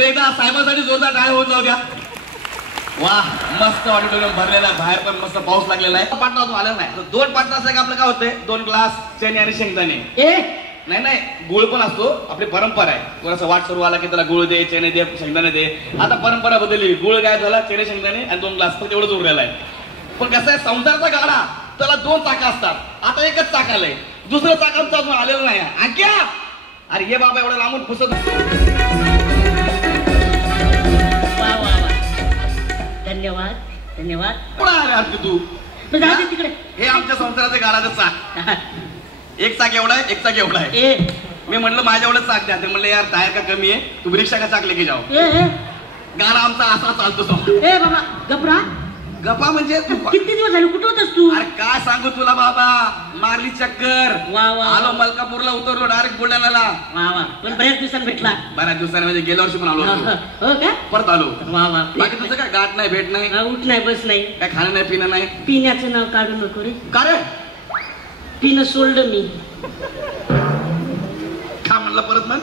एकदा साहेबांसाठी जोरदार टाळ्या होऊन जाऊ द्या. वाह, मस्त ऑडिटोरियम भरलेला आहे, बाहेर पण मस्त पाऊस लागलेला आहे. पाटणातून आलं नाही तर 2 पाटणा असं आपलं काय होतंय, 2 ग्लास चणे आणि शेंगदाणे. नाही गुळ पण असतो, आपली परंपरा आहे. कोणाचा वाट सुरू आला की त्याला गुळ दे, चणे दे, शेंगदाणे दे. आता परंपरा बदलली, गुळ काय झाला, चणे शेंगदाणे आणि 2 ग्लास फक्त एवढंच उरलेला आहे. पण कसं आहे, संसाराचा गाडा त्याला 2 चाकं असतात, आता एकच चाक आलंय, दुसरं चाक आमचं अजून आलेलं नाही. आज्ञा, अरे ये बाबा एवढं लांबून पुसत. धन्यवाद धन्यवाद. कोण आले तू तिकडे? हे आमच्या संसाराचं गाडाचं चाक. एक चाक एवढा आहे, एक चाक एवढा आहे. मी म्हणलं माझ्या एवढं चाक द्या. ते म्हणलं यार टायर का कमी आहे, तू रिक्षा का चाक लेके जाओ. गाडा आमचा असा चालतो. बाबा गपरा गप्पा म्हणजे किती दिवस झाले, कुठं होतास तू? अरे काय सांगू तुला बाबा, मारली चक्कर. वा वा. आलो मलकापूरला, उतरलो डायरेक्ट बुलढाण्याला. वा वा. पण बऱ्याच दिवसांनी भेटला. बऱ्याच दिवसांनी म्हणजे गेल्या वर्षी पण आलो. हो का? परत आलो. वा वा. बाकी तुझं काय गाठ नाही, भेट नाही, उठ नाही, बस नाही, काय खाणं नाही, पिणं नाही. पिण्याचं नाव काढू नको रे. का रे? पिणं सोडलं मी. का म्हणलं परत मग?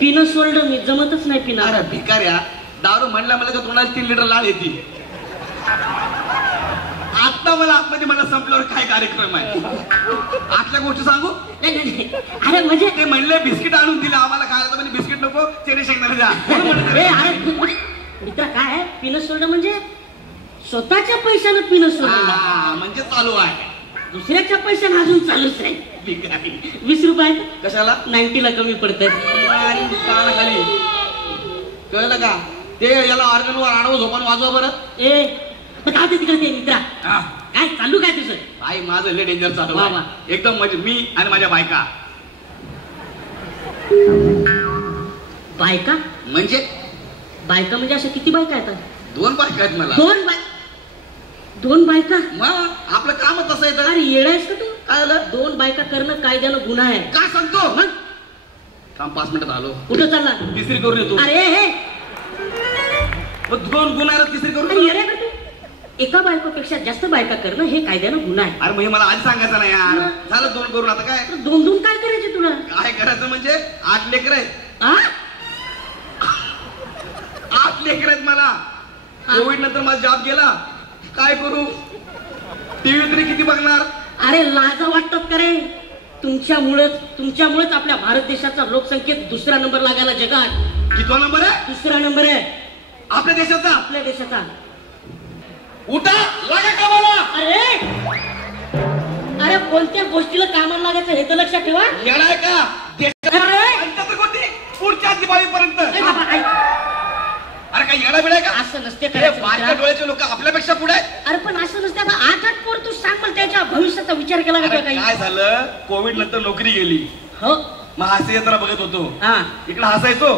पिणं सोडलं मी, जमतच नाही पिणं. अरे भिकाऱ्या, दारू म्हणल्या मला का तोंडाला 3 लिटर लाळ येते. आता मला आतमध्ये मला संपल्यावर काय कार्यक्रम आहे, आतल्या गोष्टी सांगू. अरे म्हणजे ते म्हणले बिस्किट आणून दिले आम्हाला खायला, तर म्हणजे बिस्किट नको, चेने शेंगदाणे द्या. मित्र काय आहे, पिणं सोडलं म्हणजे स्वतःच्या पैशानं पिणं सोडलं म्हणजे चालू आहे. दुसऱ्याच्या पैशानं अजून चालूच आहे. 20 रुपये कशाला? 90ला कमी पडतात. खाली कळलं का? ते याला ऑर्गनवर आडवं झोपान वाजवा बरं. काय तिकडे ते मित्रा, काय चालू काय तुझं? आई माझं लय डेंजर चालू आहे एकदम. म्हणजे मी आणि माझ्या बायका. बायका म्हणजे? बायका म्हणजे अशा किती बायका येतात? 2 बायका आहेत मला. 2 बायका? मग आपलं काम तसं आहे. अरे येडायस का तू? काय झालं? 2 बायका करणं कायद्यानं गुन्हा आहे. काय सांगतो? मग काम 5 मिनिटात आलो. कुठं चालला? तिसरी करून येतो. अरे हे 2 गुन्हा तिसरी करून. अरे येडा का तू? एका बायकोपेक्षा जास्त बायका करणं हे कायद्यानं गुन्हा आहे. अरे म्हणजे मला आज सांगायचं नाही यार. झालं 2 करून, आता काय? 2 काय करायचे तुला? काय करायचं म्हणजे 8 लेकर आहेत. 8 लेकर आहेत मला. कोविड नंतर माझा जॉब गेला, काय करू? टीव्ही तरी किती बघणार? अरे लाजा वाटतात का रे? तुमच्यामुळेच आपल्या भारत देशाचा लोकसंख्येत 2रा नंबर लागायला जगात. कितवा नंबर आहे? 2रा नंबर आहे आपल्या देशाचा. आपल्या देशाचा. उठा, लागा कामाला. अरे कोणत्या गोष्टीला कामाला लागायचं हे तर लक्षात ठेवा. येणार का? पुढच्या दिवाळीपर्यंत. अरे काय येणा बिडा का? असं नसते करायचं. बारक्या डोळ्याचे लोक आपल्यापेक्षा पुढे आहेत. अरे पण असं नसते. 8 पोर तू सांग मला, त्याच्या भविष्याचा विचार केला का? काय झालं, कोविड नंतर नोकरी गेली. हो, मग हास्य जरा बघत होतो. इकडे हसायचो,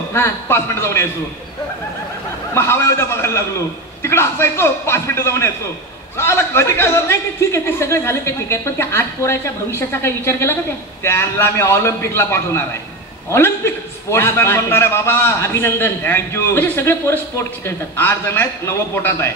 5 मिनिटं जाऊन यायचो. मग हवा उद्या बघायला लागलो, तिकडे हसायचो, 5 मिनिटं जाऊन यायचो. कधी काय झालं? नाही ते ठीक आहे, ते सगळं झालं ते ठीक आहे, पण त्या 8 पोराच्या भविष्याचा काय विचार केला का? त्यांना मी ऑलिम्पिकला पाठवणार आहे. ऑलिम्पिक स्पोर्ट्समॅन बनणार आहे बाबा. अभिनंदन. थँक्यू. म्हणजे सगळे पोरं स्पोर्ट्स करतात. 8 जण आहेत, 9 पोटात आहे.